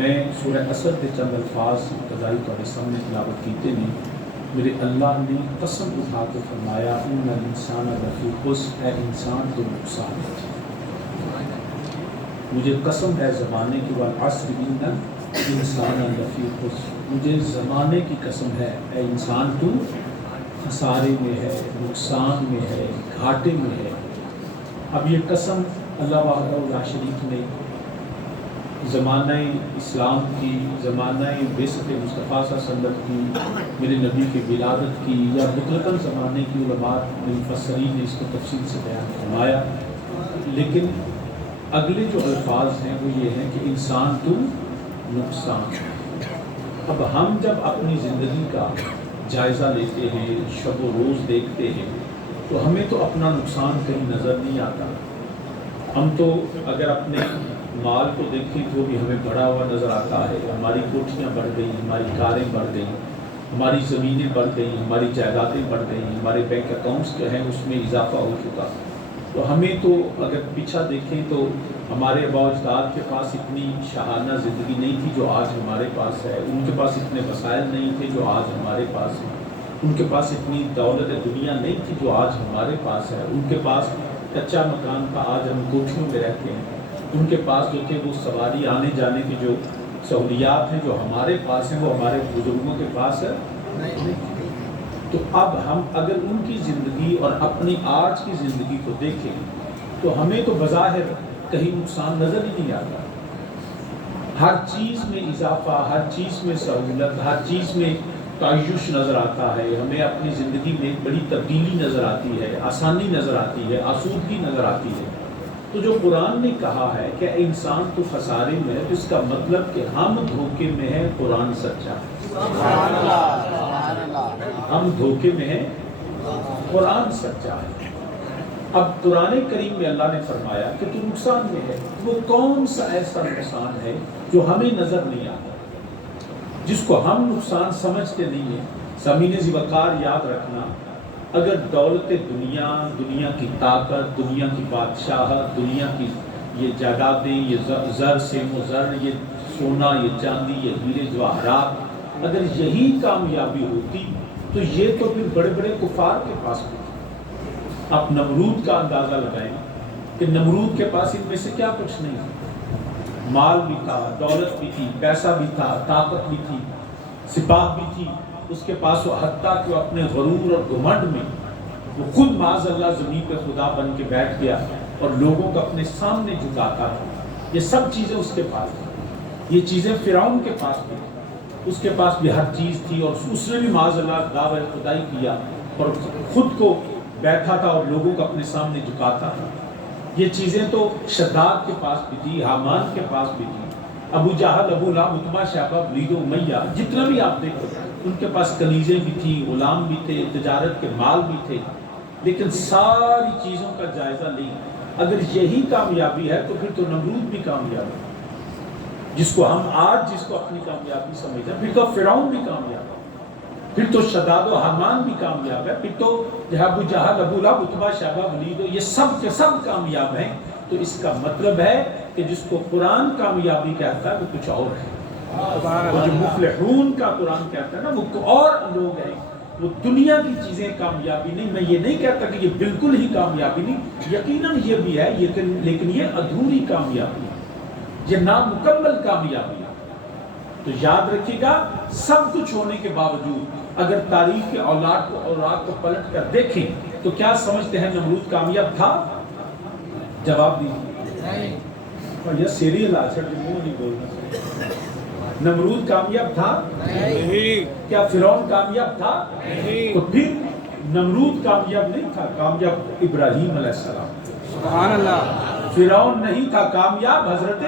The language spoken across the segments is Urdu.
میں سورہ اصل کے چند الفاظ ابتدائی طور سامنے تلاوت کیتے ہیں. میرے اللہ نے قسم اٹھا کے فرمایا ان الانسان لفی خسر، اے انسان تو نقصان ہے. مجھے قسم ہے زمانے کی، والعصر ان الانسان لفی خسر، مجھے زمانے کی قسم ہے اے انسان تو خسارے میں ہے، نقصان میں ہے، گھاٹے میں ہے. اب یہ قسم اللہ وحدہ لا شریک نے زمانہ اسلام کی، زمانہ بعثت مصطفیٰ صلی اللہ علیہ وسلم کی، میرے نبی کی ولادت کی، یا مطلقاً زمانے کی علماء مفسرین نے اس کو تفصیل سے بیان فرمایا. لیکن اگلے جو الفاظ ہیں وہ یہ ہیں کہ انسان تو نقصان. اب ہم جب اپنی زندگی کا جائزہ لیتے ہیں، شب و روز دیکھتے ہیں، تو ہمیں تو اپنا نقصان کہیں نظر نہیں آتا. ہم تو اگر اپنے مال کو دیکھیں تو بھی ہمیں بڑھا ہوا نظر آتا ہے. ہماری کوٹھیاں بڑھ گئیں، ہماری کاریں بڑھ گئیں، ہماری زمینیں بڑھ گئیں، ہماری جائیدادیں بڑھ گئیں، ہمارے بینک اکاؤنٹس جو ہیں اس میں اضافہ ہو چکا. تو ہمیں تو اگر پیچھا دیکھیں تو ہمارے آباء و اجداد کے پاس اتنی شاہانہ زندگی نہیں تھی جو آج ہمارے پاس ہے. ان کے پاس اتنے وسائل نہیں تھے جو آج ہمارے پاس ہیں. ان کے پاس اتنی دولت دنیا نہیں تھی جو آج ہمارے پاس ہے. ان کے پاس کچا مکان کا آج ہم کوٹھیوں میں رہتے ہیں. ان کے پاس جو تھے وہ سواری آنے جانے کی جو سہولیات ہیں جو ہمارے پاس ہیں وہ ہمارے بزرگوں کے پاس نہیں. تو اب ہم اگر ان کی زندگی اور اپنی آج کی زندگی کو دیکھیں تو ہمیں تو بظاہر کہیں نقصان نظر ہی نہیں آتا. ہر چیز میں اضافہ، ہر چیز میں سہولت، ہر چیز میں تعیش نظر آتا ہے. ہمیں اپنی زندگی میں ایک بڑی تبدیلی نظر آتی ہے، آسانی نظر آتی ہے، آسودگی نظر آتی ہے. تو جو قرآن نے کہا ہے کہ انسان تو خسارے میں ہے، اس کا مطلب کہ ہم دھوکے میں ہیں، قرآن سچا ہے. ہم دھوکے میں ہیں، قرآن سچا ہے. اب قرآن کریم میں اللہ نے فرمایا کہ تو نقصان میں ہے. وہ کون سا ایسا نقصان ہے جو ہمیں نظر نہیں آتا، جس کو ہم نقصان سمجھتے نہیں ہیں؟ سامعین ذی وقار یاد رکھنا، اگر دولت دنیا، دنیا کی طاقت، دنیا کی بادشاہت، دنیا کی یہ جائیدادیں، یہ زر سیم و زر، یہ سونا، یہ چاندی، یہ ہیرے جواہرات، اگر یہی کامیابی ہوتی تو یہ تو پھر بڑے بڑے کفار کے پاس بھی تھی. آپ نمرود کا اندازہ لگائیں کہ نمرود کے پاس ان میں سے کیا کچھ نہیں تھا. مال بھی تھا، دولت بھی تھی، پیسہ بھی تھا، طاقت بھی تھی، سپاہ بھی تھی. اس کے پاس وہ حتیٰ کہ اپنے غرور اور گھمنڈ میں وہ خود معاذ اللہ زمین پہ خدا بن کے بیٹھ گیا اور لوگوں کو اپنے سامنے جھکاتا تھا. یہ سب چیزیں اس کے پاس تھیں. یہ چیزیں فرعون کے پاس بھی تھیں. اس کے پاس بھی ہر چیز تھی اور اس نے بھی معاذ اللہ دعوی خدائی کیا اور خود کو بیٹھا تھا اور لوگوں کو اپنے سامنے جھکاتا تھا. یہ چیزیں تو شداد کے پاس بھی تھی، حامان کے پاس بھی تھی، ابو جہل، ابو لہب، عتبہ، شیبہ، ولید و امیہ، جتنا بھی آپ دیکھو ان کے پاس کنیزیں بھی تھی، غلام بھی تھے، تجارت کے مال بھی تھے. لیکن ساری چیزوں کا جائزہ لیں، اگر یہی کامیابی ہے تو پھر تو نمرود بھی کامیاب ہے، جس کو ہم آج جس کو اپنی کامیابی سمجھتے ہیں. پھر تو فرعون بھی کامیاب ہے، پھر تو شداد و حامان بھی کامیاب ہے، پھر تو ابو جہل، ابو لہب، عتبہ، شیبہ، ولید، یہ سب کے سب کامیاب ہیں. تو اس کا مطلب ہے کہ جس کو قرآن کامیابی کہتا ہے وہ کچھ اور ہے. وہ جو مفلحون کا قرآن کہتا ہے نا وہ اور لوگ ہیں. وہ دنیا کی چیزیں کامیابی نہیں. میں یہ نہیں کہتا کہ یہ بالکل ہی کامیابی نہیں، یقیناً یہ بھی ہے، لیکن یہ ادھوری کامیابی ہے، یہ نامکمل کامیابی ہے. تو یاد رکھیے گا، سب کچھ ہونے کے باوجود اگر تاریخ کے اوراق کو پلٹ کر دیکھیں تو کیا سمجھتے ہیں نمرود کامیاب تھا؟ جواب دیجیے. یہ سیریل آسر منہ نہیں بولنا. نمرود کامیاب تھا؟ نہیں. کیا فرعون کامیاب تھا؟ نہیں. تو پھر نمرود کامیاب نہیں تھا، کامیاب ابراہیم علیہ السلام. سبحان اللہ. فرعون نہیں تھا کامیاب، حضرت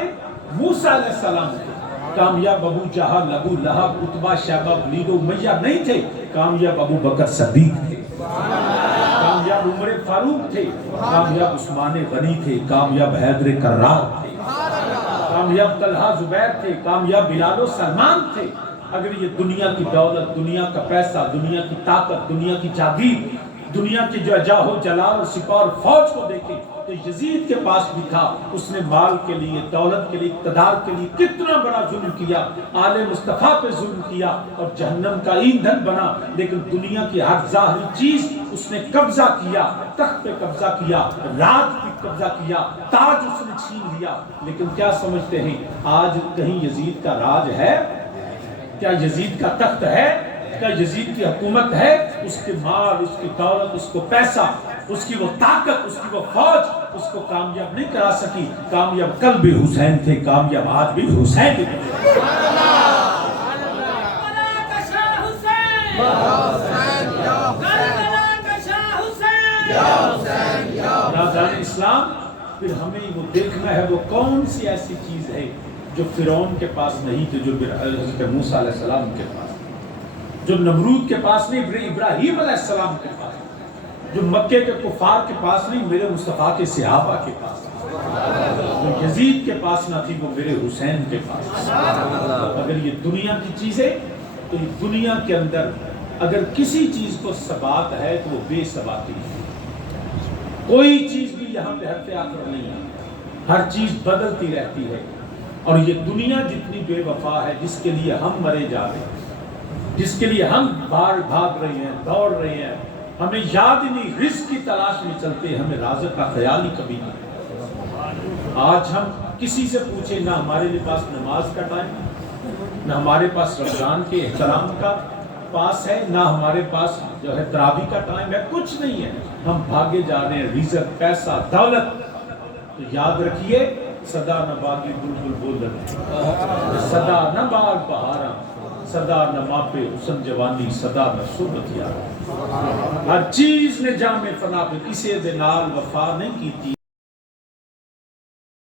موسیٰ علیہ السلام تھے کامیاب. ابو جہل، ابو لہب، عتبہ، شیبہ، ولید و امیہ نہیں تھے کامیاب. ابو بکر صدیق تھے کامیاب، عمر فاروق تھے کامیاب، عثمان غنی تھے کامیاب، حیدر کرار تھے کامیاب، طلحہ زبیر تھے کامیاب، بلال و سلمان تھے. اگر یہ دنیا کی دولت، دنیا کا پیسہ، دنیا کی طاقت، دنیا کی جاگیر، دنیا کی جو جاہ و جلال اور سپاہ اور فوج کو دیکھیں تو یزید کے پاس بھی تھا، اس نے مال کے لیے، دولت کے لیے، اقتدار کے لیے کتنا بڑا ظلم کیا، آل مصطفیٰ پہ ظلم کیا اور جہنم کا ایندھن بنا، لیکن دنیا کی ہر ظاہری چیز اس نے قبضہ کیا، تخت پہ قبضہ کیا، رات پہ قبضہ کیا، تاج اس نے چھین لیا۔ لیکن کیا سمجھتے ہیں آج کہیں یزید کا راج ہے؟ کیا یزید کا تخت ہے؟ کیا یزید کی حکومت ہے؟ اس کے مال، اس کی دولت، اس کو پیسہ، اس کی وہ طاقت، اس کی وہ فوج اس کو کامیاب نہیں کرا سکی۔ کامیاب کل بھی حسین تھے، کامیاب آج بھی حسین تھے۔ ناظرین اسلام، پھر ہمیں وہ دیکھنا ہے وہ کون سی ایسی چیز ہے جو فرعون کے پاس نہیں تھی، جو حضرت موسیٰ علیہ السلام کے پاس، جو نمرود کے پاس نہیں، ابراہیم علیہ السلام کے پاس، جو مکے کے کفار کے پاس نہیں، میرے مصطفیٰ کے صحابہ کے پاس، جو یزید کے پاس نہ تھی وہ میرے حسین کے پاس۔ اگر یہ دنیا کی چیزیں، تو یہ دنیا کے اندر اگر کسی چیز کو ثبات ہے تو وہ بے ثباتی ہے۔ کوئی چیز بھی یہاں پہ حد آخر نہیں ہے، ہر چیز بدلتی رہتی ہے۔ اور یہ دنیا جتنی بے وفا ہے، جس کے لیے ہم مرے جا رہے ہیں، جس کے لیے ہم بھاگ رہے ہیں، دوڑ رہے ہیں، ہمیں یاد ہی نہیں، رزق کی تلاش میں چلتے ہیں، ہمیں رازق کا خیال ہی کبھی نہیں۔ آج ہم کسی سے پوچھیں، نہ ہمارے پاس نماز کا ٹائم، نہ ہمارے پاس رمضان کے احترام کا پاس ہے، نہ ہمارے پاس جو ہے تراویح کا ٹائم ہے، کچھ نہیں ہے۔ ہم بھاگے جا رہے ہیں، رزق، پیسہ، دولت۔ تو یاد رکھیے، صدا نہ باغی بلبل بولن، صدا نہ باغ بہاراں، صدا نہ ماپے حسن جوانی، صدا نہ صحبت یار۔ ہر چیز نے جام فنا پہ کسی دے نال وفا نہیں کیتی۔